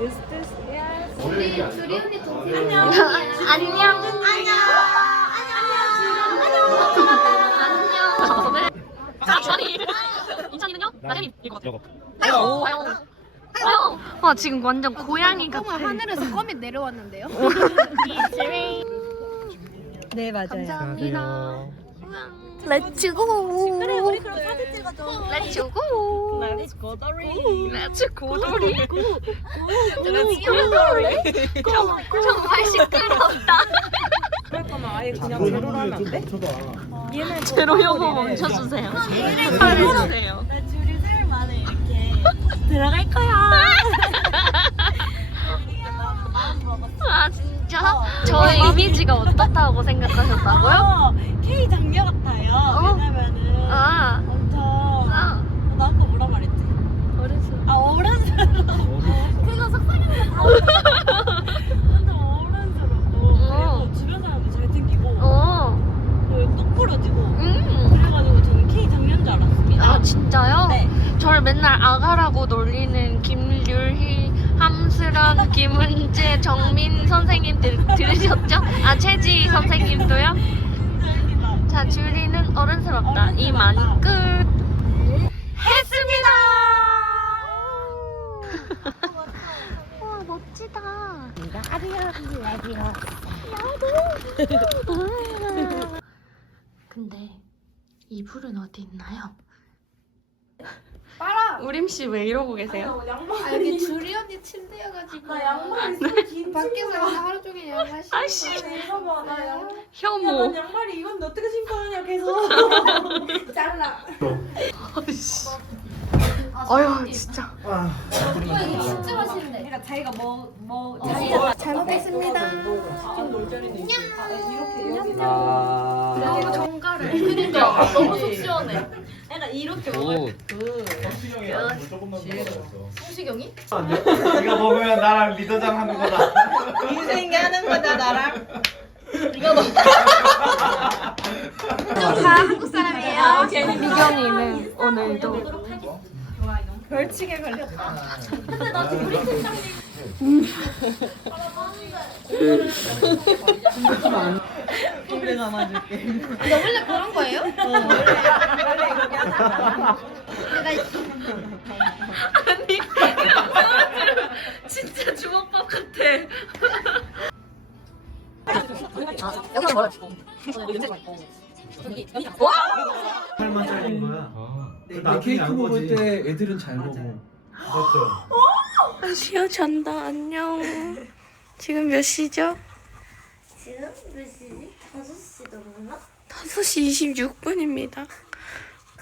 Is this? 우리 둘이 언니 동생 안녕. 안녕. 안녕. 자, 주환이. 인찬이는요? 나재민일 것 같아요. 아유, 아유. 아유. 와, 지금 완전 고양이 같아. 하늘에서 껌이 내려왔는데요. 네 맞아요. 감사합니다. 렛 츠 고. 그래, 우리 그럼 사진 찍어줘. Let's go 도리. 렛츠 고돌이. 렛츠 고돌이. 정말 시끄럽다. 그럴 거면 아예 그냥 제로로 하면 안 돼? 얘는 제로 영어 멈춰주세요. 해주세요. 줄이 제일 많아 이렇게. 들어갈 거야. 아 진짜? 저의 이미지가 어떻다고 생각하셨다고요? 어, K 장녀 같 아요. 어? 왜냐면은 아, 엄청 아 나 아까 뭐라 말했지? 어렸을 아 어른스러워. 그거 속삭이는 거 완전 어른스럽고 어. 그리고 주변 사람도 잘생기고 어, 그리고 똑 부러지고 음. 그래가지고 저는 K 장녀인 줄 알았습니다. 아 진짜요? 네. 저를 맨날 아가라고 놀리는 김율희, 함스란, 김은재, 정민 선생님 들, 들으셨죠? 아 최지 선생님도요? 자 줄리는 어른스럽다. 이만 끝. 했습니다. 와 멋지다. 근데 이불은 어디 있나요? 우림 씨 왜 이러고 계세요? 아 여기 줄이 언니 침대여가지고. 나 양말 있어 긴 밖에서 그냥 하루 종일 양말 신고. 아씨 이거 봐, 나 양말. 야, 혐오. 난 양말이 이건 어떻게 신고 하냐 계속. 잘라. 어휴 진짜. 이거 진짜 맛있는데. 그러니까 자기가 뭐, 뭐, 자기가 잘 먹겠습니다. 너무 정갈해. 그니까 너무 속 시원해. 이렇게 먹을 오, 성시경이? 이거 먹으면 나랑 리더장 하는 거다. 인생 하는 거다, 나랑. 다 한국 사람이에요. 미경이는 오늘도 벌칙에 걸렸다. 근데 담아줄게. 너 원래 그런 거예요? 아니 진짜 주먹밥 같아. 여기서 멀어. 살만 잘린 거야. 그내 나중에 케이크 안 먹을 거지. 때 애들은 잘 먹어. 맞죠? 시어 잔다 안녕. 지금 몇 시죠? 지금 몇 시지? 5시 넘었나? 5시 26분입니다.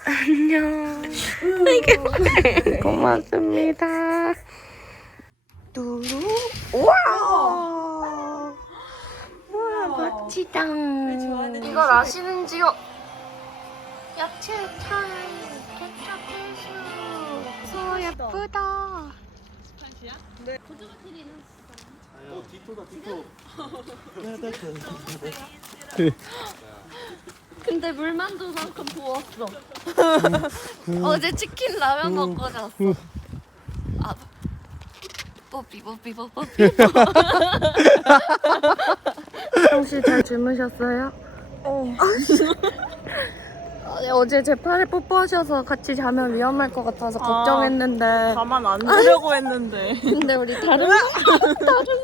안녕. 이게 고맙습니다. 뚜루. 우와. 우와, 멋지다. 이걸 아시는지요? 야채 타임. 케첩 필수. 소 예쁘다. 근데 물만두 만큼 부었어. 어제 치킨 라면 먹고 잤어. 아, 뽀삐 뽀삐 뽀삐. 혹시 잘 주무셨어요? 어. 어제 제 팔에 뽀뽀하셔서 같이 자면 위험할 것 같아서 걱정했는데 가만 안 두려고 했는데. 근데 우리 다른 다른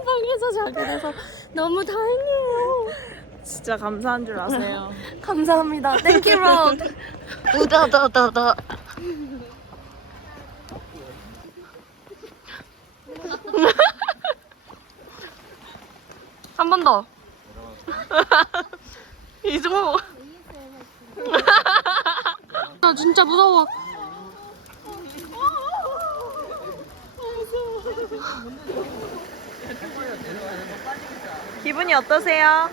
방에서 자게 돼서 너무 다행이에요. 진짜 감사한 줄 아세요. 감사합니다. 땡큐 로드. 우다다다다. 한 번 더. 이승호. 나 진짜 무서워. 기분이 어떠세요?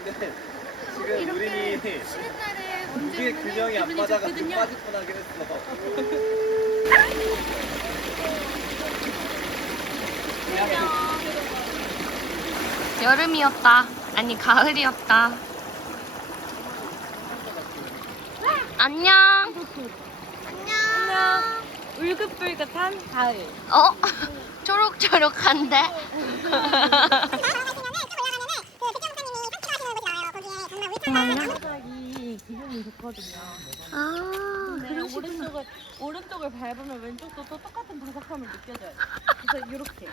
지금 우린이 쉬는 날에 언제 우리의 균형이 안 기분이 맞아가 지고 좋거든요. 빠질 뻔하긴 했어. 여름이었다. 아니 가을이었다. 안녕. 안녕. 울긋불긋한 가을. 어? 초록초록한데? 갑자기 기분이 좋거든요. 아, 근데 오른쪽을 오른쪽을 밟으면 왼쪽도 또 똑같은 바삭함을 느껴져요. 그래서 이렇게.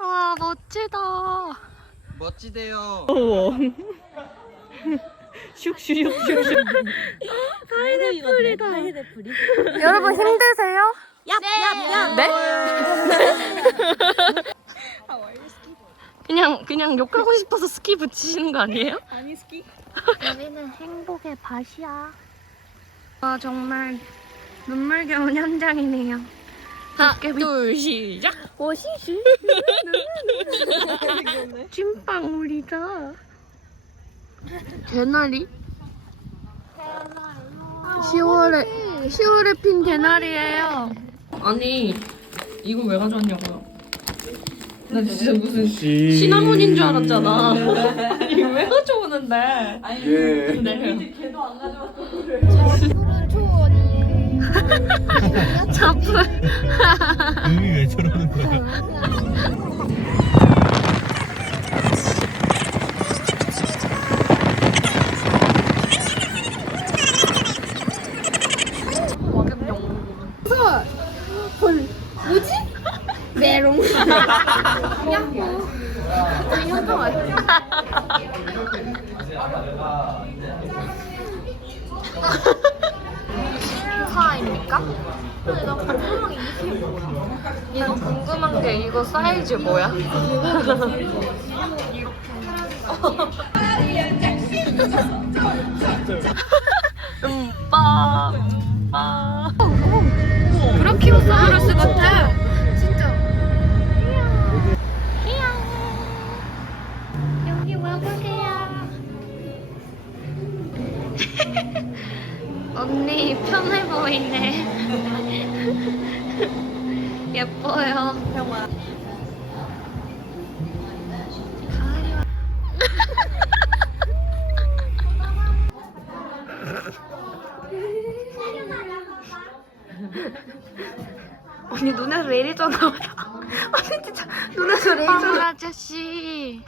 와, 멋지다. 멋지대요. 슉슉슉슉. 파인애플이다. 파인애플이. 여러분 힘드세요? 네. 네? 그냥 그냥 욕하고 싶어서 스키 붙이시는 거 아니에요? 아니 스키. 여기는 행복의 밭이야. 와 정말 눈물겨운 현장이네요. 하나, 둘, 시작. 오시시. 찐빵울이다. 개나리? 10월에 10월에 핀 개나리예요. 아니 이거 왜 가져왔냐고요? 나 진짜 무슨 시나몬인 줄 알았잖아. 아니 왜 가져오는데? 예. 네. 초원이. 자프. 눈이 왜 저러는 거야? 메롱. 실화입니까? 이거 궁금한 게 이거 사이즈 뭐야? 언니 편해 보이네. 예뻐요. 형아. 언니 눈에서 왜 이리 져나 언니 진짜 눈에서 왜 이리 져나 아저씨.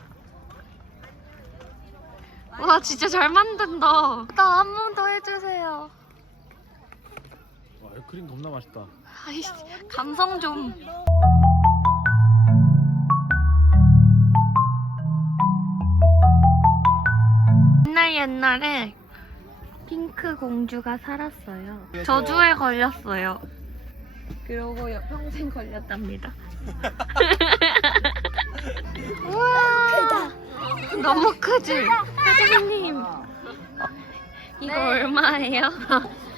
와 진짜 잘 만든다. 나 한 번 더 해주세요 크림 겁나 맛있다. 아이씨 감성 좀 옛날 옛날에 핑크 공주가 살았어요 저주에 걸렸어요 그러고 평생 걸렸답니다 우와 너무 크지? 사장님 이거 얼마예요?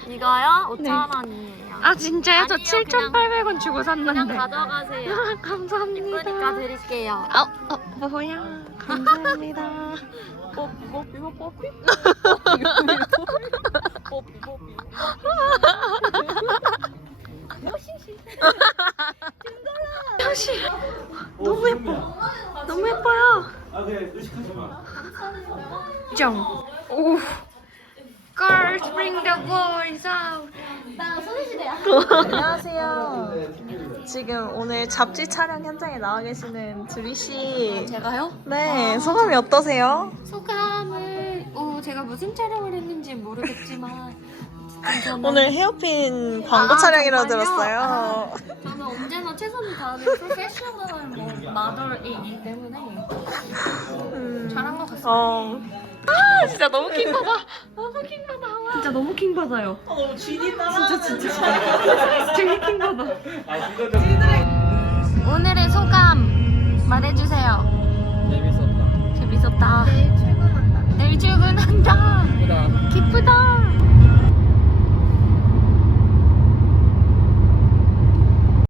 이거요? 네. 5천 원이에요. 아 진짜요? 저 아니요, 7,800원 주고 그냥 샀는데 가져가세요. 감사합니다 예쁘니까 드릴게요. 어, 어, 뭐야? 감사합니다. 뽀, 뽀, 이거 뽀삐? 뽀삐, 뽀삐. 역시 너무 예뻐. 너무 예뻐요. 아, 그래, 의식하지 마. 정. 오. Girls, bring the boys out. 나 소리시대요. 안녕하세요. 지금 오늘 잡지 촬영 현장에 나와 계시는 주리 씨. 제가요? 네, 소감이 어떠세요? 소감을 어, 제가 무슨 촬영을 했는지 모르겠지만 저는, 오늘 헤어핀 광고 아, 촬영이라고 정말요? 들었어요. 저는 언제나 최선을 다하는 프로페셔널 뭐 모델이기 때문에 음, 잘한 것 같습니다. 어. 아 진짜 너무 킹받아. 너무 킹받아. 진짜 너무 킹받아요. 아, 너무 쥐니 따라. 진짜 진짜. 되게 킹받아. 아 오늘의 소감 말해주세요. 재밌었다. 재밌었다. 내일 출근한다. 기쁘다.